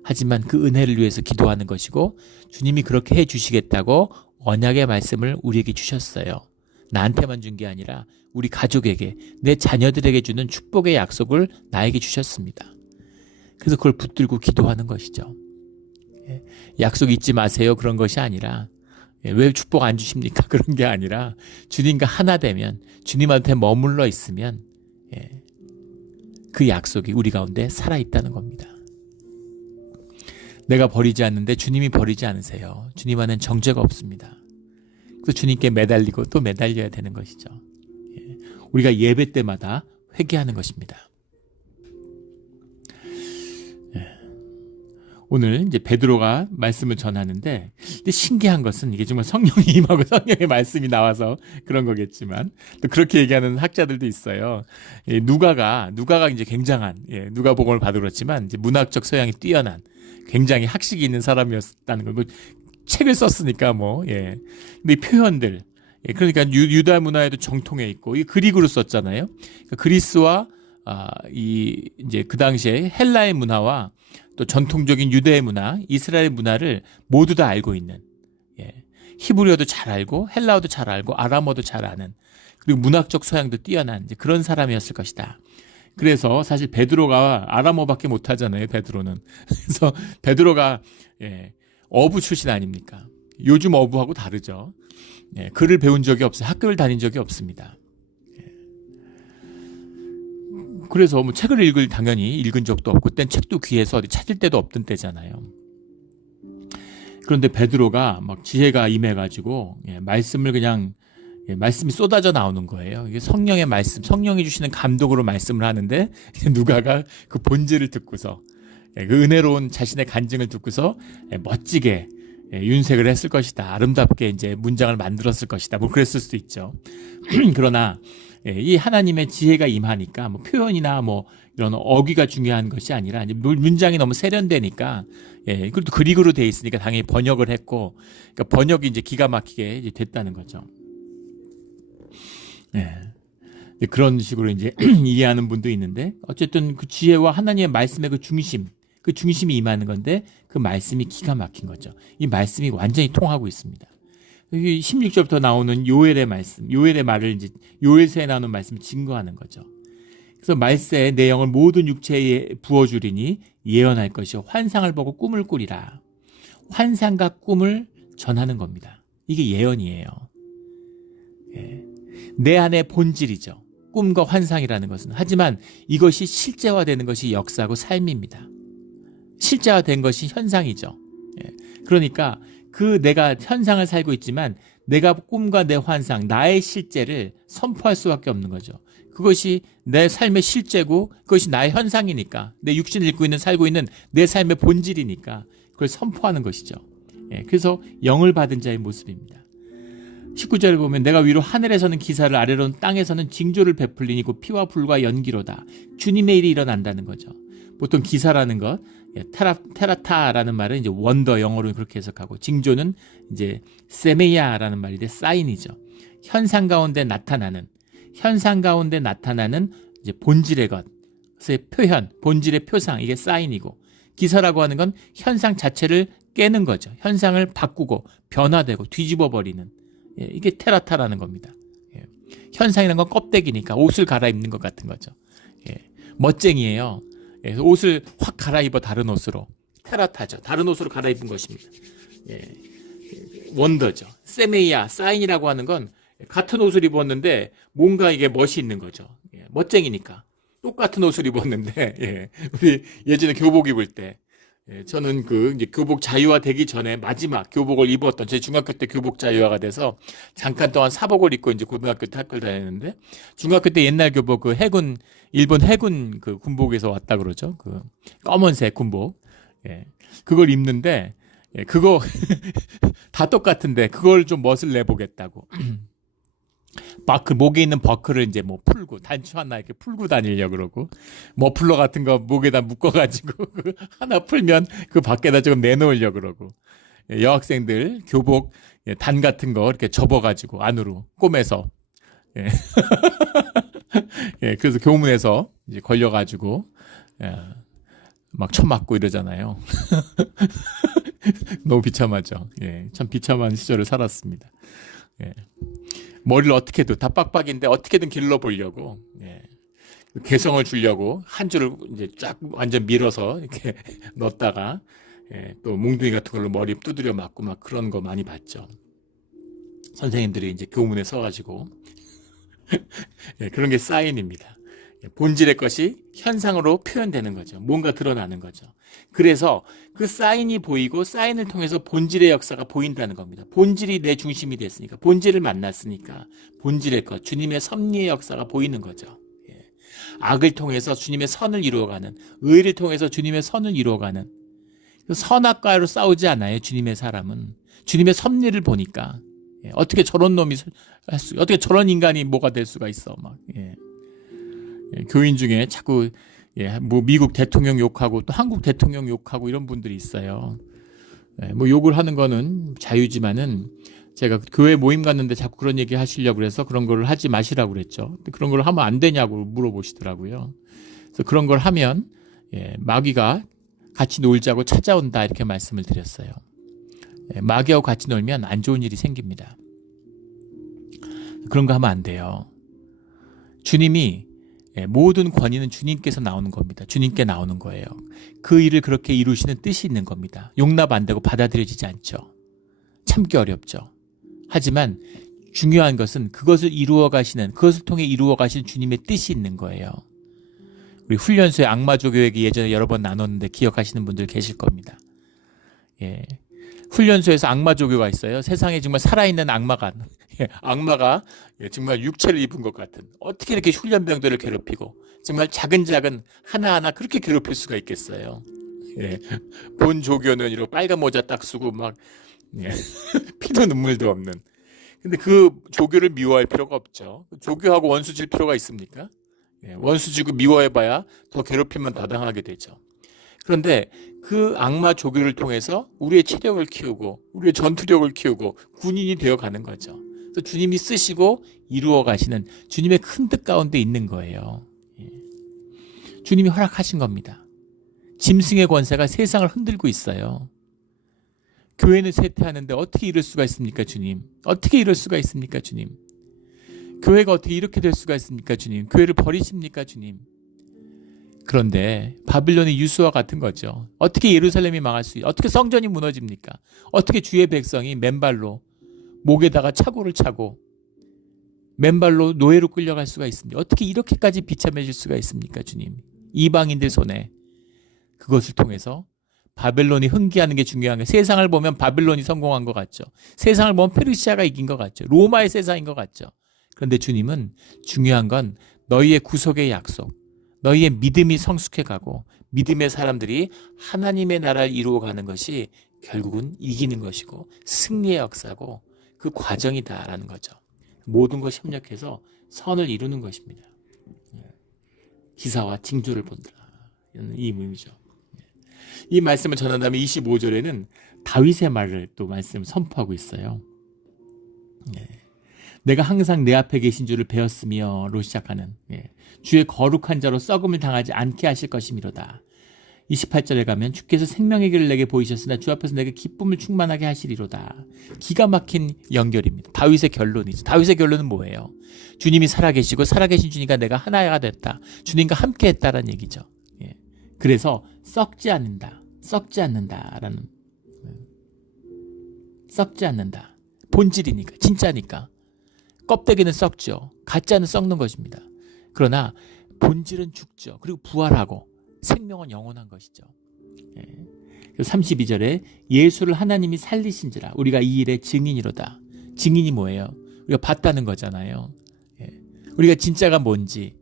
하지만 그 은혜를 위해서 기도하는 것이고, 주님이 그렇게 해주시겠다고 언약의 말씀을 우리에게 주셨어요. 나한테만 준 게 아니라 우리 가족에게, 내 자녀들에게 주는 축복의 약속을 나에게 주셨습니다. 그래서 그걸 붙들고 기도하는 것이죠. 약속 잊지 마세요, 그런 것이 아니라, 왜 축복 안 주십니까? 그런 게 아니라, 주님과 하나 되면, 주님한테 머물러 있으면 그 약속이 우리 가운데 살아있다는 겁니다. 내가 버리지 않는데 주님이 버리지 않으세요. 주님 안엔 정죄가 없습니다. 그래서 주님께 매달리고 또 매달려야 되는 것이죠. 우리가 예배 때마다 회개하는 것입니다. 오늘 이제 베드로가 말씀을 전하는데, 근데 신기한 것은 이게 정말 성령이 임하고 성령의 말씀이 나와서 그런 거겠지만, 또 그렇게 얘기하는 학자들도 있어요. 누가가 이제 굉장한, 누가복음을 봐도 그렇지만 이제 문학적 소양이 뛰어난 굉장히 학식이 있는 사람이었다는 걸, 뭐 책을 썼으니까 근데 이 표현들, 그러니까 유다 문화에도 정통해 있고, 이 그리스로 썼잖아요. 그러니까 그리스와 이제 그 당시에 헬라의 문화와 또 전통적인 유대의 문화, 이스라엘 문화를 모두 다 알고 있는, 히브리어도 잘 알고 헬라어도 잘 알고 아람어도 잘 아는, 그리고 문학적 소양도 뛰어난 이제 그런 사람이었을 것이다. 그래서 사실 베드로가 아람어밖에 못하잖아요. 베드로는. 그래서 베드로가 어부 출신 아닙니까? 요즘 어부하고 다르죠. 글을 배운 적이 없어요. 학교를 다닌 적이 없습니다. 그래서 뭐 책을 당연히 읽은 적도 없고, 그땐 책도 귀해서 어디 찾을 데도 없던 때잖아요. 그런데 베드로가 막 지혜가 임해가지고 말씀을 그냥 말씀이 쏟아져 나오는 거예요. 이게 성령의 말씀, 성령이 주시는 감동으로 말씀을 하는데 누가가 그 본질을 듣고서 그 은혜로운 자신의 간증을 듣고서 멋지게 윤색을 했을 것이다. 아름답게 이제 문장을 만들었을 것이다. 뭐 그랬을 수도 있죠. 그러나 이 하나님의 지혜가 임하니까 뭐 표현이나 뭐 이런 어귀가 중요한 것이 아니라 이제 문장이 너무 세련되니까, 그리고 그릭으로 돼 있으니까 당연히 번역을 했고, 그러니까 번역이 이제 기가 막히게 이제 됐다는 거죠. 그런 식으로 이제 이해하는 분도 있는데, 어쨌든 그 지혜와 하나님의 말씀의 그 중심이 임하는 건데, 그 말씀이 기가 막힌 거죠. 이 말씀이 완전히 통하고 있습니다. 16절부터 나오는 요엘의 말씀, 요엘의 말을 이제 요엘서에 나오는 말씀을 증거하는 거죠. 그래서 말세에 내 영을 모든 육체에 부어주리니 예언할 것이요 환상을 보고 꿈을 꾸리라. 환상과 꿈을 전하는 겁니다. 이게 예언이에요. 내 안의 본질이죠. 꿈과 환상이라는 것은. 하지만 이것이 실제화되는 것이 역사고 삶입니다. 실제화된 것이 현상이죠. 그러니까 그 내가 현상을 살고 있지만 내가 꿈과 내 환상, 나의 실제를 선포할 수밖에 없는 거죠. 그것이 내 삶의 실제고 그것이 나의 현상이니까, 내 육신을 살고 있는 내 삶의 본질이니까 그걸 선포하는 것이죠. 그래서 영을 받은 자의 모습입니다. 19절을 보면 내가 위로 하늘에서는 기사를, 아래로는 땅에서는 징조를 베풀리니 곧 피와 불과 연기로다. 주님의 일이 일어난다는 거죠. 보통 기사라는 것, 테라타라는 말은 이제 원더, 영어로 그렇게 해석하고, 징조는 이제 세메야라는 말인데 사인이죠. 현상 가운데 나타나는 이제 본질의 것의 표현, 본질의 표상, 이게 사인이고, 기사라고 하는 건 현상 자체를 깨는 거죠. 현상을 바꾸고 변화되고 뒤집어 버리는, 이게 테라타라는 겁니다. 현상이라는 건 껍데기니까 옷을 갈아입는 것 같은 거죠. 멋쟁이에요. 그래서 옷을 확 갈아입어 다른 옷으로. 테라타죠. 다른 옷으로 갈아입은 것입니다. 원더죠. 세메이아, 사인이라고 하는 건 같은 옷을 입었는데 뭔가 이게 멋이 있는 거죠. 멋쟁이니까. 똑같은 옷을 입었는데, 우리 예전에 교복 입을 때, 저는 이제 교복 자유화 되기 전에 마지막 교복을 입었던, 제 중학교 때 교복 자유화가 돼서 잠깐 동안 사복을 입고 이제 고등학교 때 학교를 다녔는데, 중학교 때 옛날 교복, 일본 해군 군복에서 왔다 그러죠. 검은색 군복. 그걸 입는데, 그거 다 똑같은데, 그걸 좀 멋을 내보겠다고. 목에 있는 버클을 이제 뭐 풀고, 단추 하나 이렇게 풀고 다니려고 그러고, 머플러 같은 거 목에다 묶어가지고, 하나 풀면 그 밖에다 조금 내놓으려고 그러고, 여학생들 교복 단 같은 거 이렇게 접어가지고 안으로 꼬매서, 그래서 교문에서 이제 걸려가지고, 막 쳐맞고 이러잖아요. 너무 비참하죠. 참 비참한 시절을 살았습니다. 머리를 어떻게든, 다 빡빡인데 어떻게든 길러보려고, 개성을 주려고 한 줄을 이제 쫙 완전 밀어서 이렇게 넣었다가, 또 몽둥이 같은 걸로 머리 두드려 맞고 막 그런 거 많이 봤죠. 선생님들이 이제 교문에 서가지고. 그런 게 사인입니다. 본질의 것이 현상으로 표현되는 거죠. 뭔가 드러나는 거죠. 그래서 그 사인이 보이고 사인을 통해서 본질의 역사가 보인다는 겁니다. 본질이 내 중심이 됐으니까, 본질을 만났으니까 본질의 것, 주님의 섭리의 역사가 보이는 거죠. 악을 통해서 주님의 선을 이루어가는, 의를 통해서 주님의 선을 이루어가는, 선악과로 싸우지 않아요. 주님의 사람은 주님의 섭리를 보니까, 어떻게 저런 놈이 어떻게 저런 인간이 뭐가 될 수가 있어, 막. 교인 중에 자꾸 뭐 미국 대통령 욕하고 또 한국 대통령 욕하고 이런 분들이 있어요. 뭐 욕을 하는 거는 자유지만은 제가 교회 모임 갔는데 자꾸 그런 얘기 하시려고 그래서 그런 걸 하지 마시라고 그랬죠. 근데 그런 걸 하면 안 되냐고 물어보시더라고요. 그래서 그런 걸 하면 마귀가 같이 놀자고 찾아온다 이렇게 말씀을 드렸어요. 마귀하고 같이 놀면 안 좋은 일이 생깁니다. 그런 거 하면 안 돼요. 주님이 모든 권위는 주님께서 나오는 겁니다. 주님께 나오는 거예요. 그 일을 그렇게 이루시는 뜻이 있는 겁니다. 용납 안 되고 받아들여지지 않죠. 참기 어렵죠. 하지만 중요한 것은 그것을 그것을 통해 이루어 가시는 주님의 뜻이 있는 거예요. 우리 훈련소의 악마조 교육이 예전에 여러 번 나눴는데 기억하시는 분들 계실 겁니다. 훈련소에서 악마조교가 있어요. 세상에 정말 살아있는 악마가 정말 육체를 입은 것 같은, 어떻게 이렇게 훈련병들을 괴롭히고 정말 작은 하나하나 그렇게 괴롭힐 수가 있겠어요. 본 조교는 이렇게 빨간 모자 딱 쓰고 막 피도 눈물도 없는. 근데 그 조교를 미워할 필요가 없죠. 조교하고 원수 질 필요가 있습니까? 원수 지고 미워해봐야 더 괴롭힘만 더 당하게 되죠. 그런데 그 악마 조교를 통해서 우리의 체력을 키우고 우리의 전투력을 키우고 군인이 되어가는 거죠. 그래서 주님이 쓰시고 이루어 가시는 주님의 큰 뜻 가운데 있는 거예요. 주님이 허락하신 겁니다. 짐승의 권세가 세상을 흔들고 있어요. 교회는 쇠퇴하는데 어떻게 이럴 수가 있습니까, 주님? 어떻게 이럴 수가 있습니까, 주님? 교회가 어떻게 이렇게 될 수가 있습니까, 주님? 교회를 버리십니까, 주님? 그런데 바빌론의 유수와 같은 거죠. 어떻게 예루살렘이 망할 수 있어요? 어떻게 성전이 무너집니까? 어떻게 주의 백성이 맨발로 목에다가 차고를 차고 맨발로 노예로 끌려갈 수가 있습니까? 어떻게 이렇게까지 비참해질 수가 있습니까, 주님? 이방인들 손에. 그것을 통해서 바벨론이 흥기하는 게 중요한 거예요. 세상을 보면 바벨론이 성공한 것 같죠. 세상을 보면 페르시아가 이긴 것 같죠. 로마의 세상인 것 같죠. 그런데 주님은 중요한 건 너희의 구속의 약속, 너희의 믿음이 성숙해가고 믿음의 사람들이 하나님의 나라를 이루어가는 것이 결국은 이기는 것이고 승리의 역사고 그 과정이다라는 거죠. 모든 것이 협력해서 선을 이루는 것입니다. 기사와 징조를 본다. 이 의미죠. 이 말씀을 전한 다음에 25절에는 다윗의 말을 또 말씀 선포하고 있어요. 내가 항상 내 앞에 계신 줄을 배웠으며로 시작하는 주의 거룩한 자로 썩음을 당하지 않게 하실 것이미로다. 28절에 가면 주께서 생명의 길을 내게 보이셨으나 주 앞에서 내게 기쁨을 충만하게 하시리로다. 기가 막힌 연결입니다. 다윗의 결론이죠. 다윗의 결론은 뭐예요? 주님이 살아계시고 살아계신 주님과 내가 하나가 됐다. 주님과 함께 했다라는 얘기죠. 그래서 썩지 않는다라는, 썩지 않는다. 본질이니까, 진짜니까. 껍데기는 썩죠. 가짜는 썩는 것입니다. 그러나 본질은 죽죠. 그리고 부활하고 생명은 영원한 것이죠. 32절에 예수를 하나님이 살리신지라 우리가 이 일의 증인이로다. 증인이 뭐예요? 우리가 봤다는 거잖아요. 우리가 진짜가 뭔지,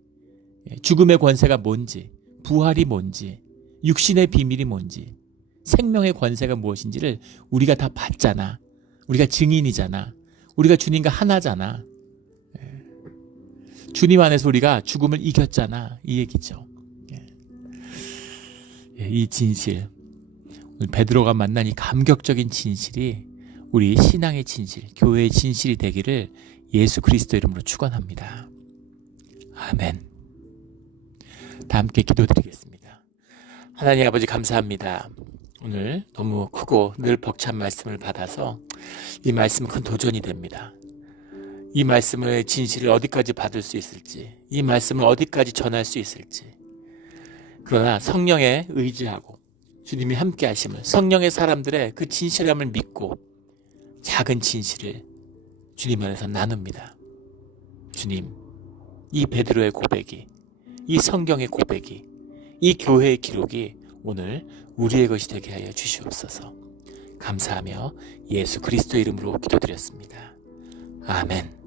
죽음의 권세가 뭔지, 부활이 뭔지, 육신의 비밀이 뭔지, 생명의 권세가 무엇인지를 우리가 다 봤잖아. 우리가 증인이잖아. 우리가 주님과 하나잖아. 주님 안에서 우리가 죽음을 이겼잖아. 이 얘기죠. 이 진실, 베드로가 만난 이 감격적인 진실이 우리 신앙의 진실, 교회의 진실이 되기를 예수 그리스도 이름으로 축원합니다. 아멘. 다 함께 기도드리겠습니다. 하나님 아버지 감사합니다. 오늘 너무 크고 늘 벅찬 말씀을 받아서 이 말씀은 큰 도전이 됩니다. 이 말씀의 진실을 어디까지 받을 수 있을지, 이 말씀을 어디까지 전할 수 있을지. 그러나 성령에 의지하고 주님이 함께 하심을, 성령의 사람들의 그 진실함을 믿고 작은 진실을 주님 안에서 나눕니다. 주님, 이 베드로의 고백이, 이 성경의 고백이, 이 교회의 기록이 오늘 우리의 것이 되게 하여 주시옵소서. 감사하며 예수 그리스도 이름으로 기도드렸습니다. 아멘.